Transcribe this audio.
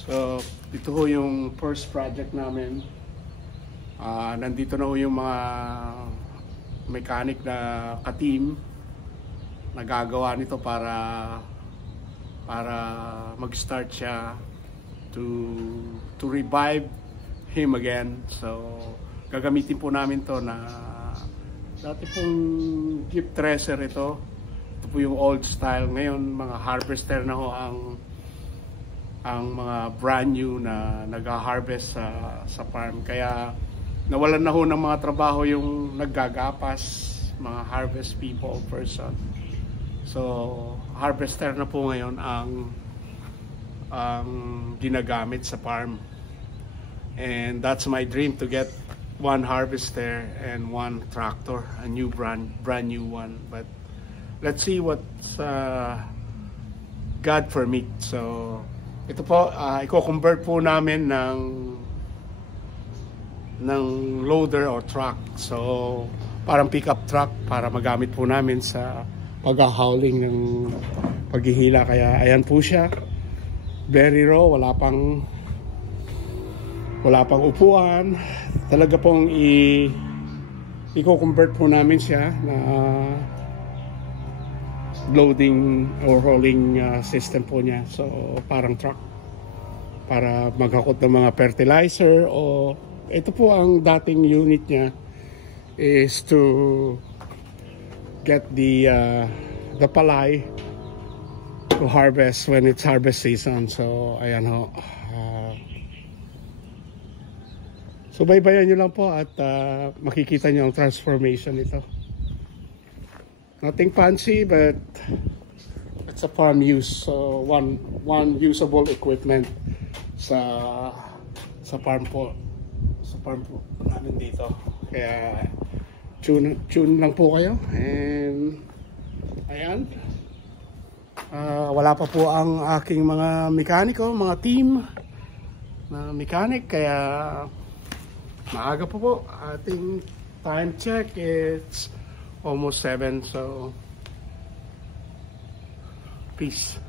So, ito ho yung first project namin. Nandito na ho yung mga mechanic na ka-team na gagawa nito para mag-start siya to revive him again. So, gagamitin po namin to na dati pong Jeep Thresher ito. Ito po yung old style. Ngayon, mga harvester na ho ang mga brand new na nag-harvest sa farm. Kaya nawalan na ho ng mga trabaho yung naggagapas, mga harvest person. So, harvester na po ngayon ang ginagamit sa farm. And that's my dream, to get one harvester and one tractor, a new brand new one. But let's see what's God permit. So, ito po, i-convert po namin ng loader or truck. So, parang pickup truck para magamit po namin sa pag-hauling ng paghihila. Kaya ayan po siya. Very raw, wala pang upuan. Talaga pong i-convert po namin siya na loading or hauling system po niya. So parang truck para maghakot ng mga fertilizer. O ito po ang dating unit niya, is to get the palay to harvest when it's harvest season. So ayan ho. So baybayan nyo lang po at makikita nyo ang transformation nito. Nothing fancy, but it's a farm use. So one usable equipment sa farm po. Sa farm po namin dito. Kaya tune lang po kayo. And ayan. Wala pa po ang aking mga mekaniko, mga team na mechanic. Kaya maaga po ating time check. It's almost 7, so peace.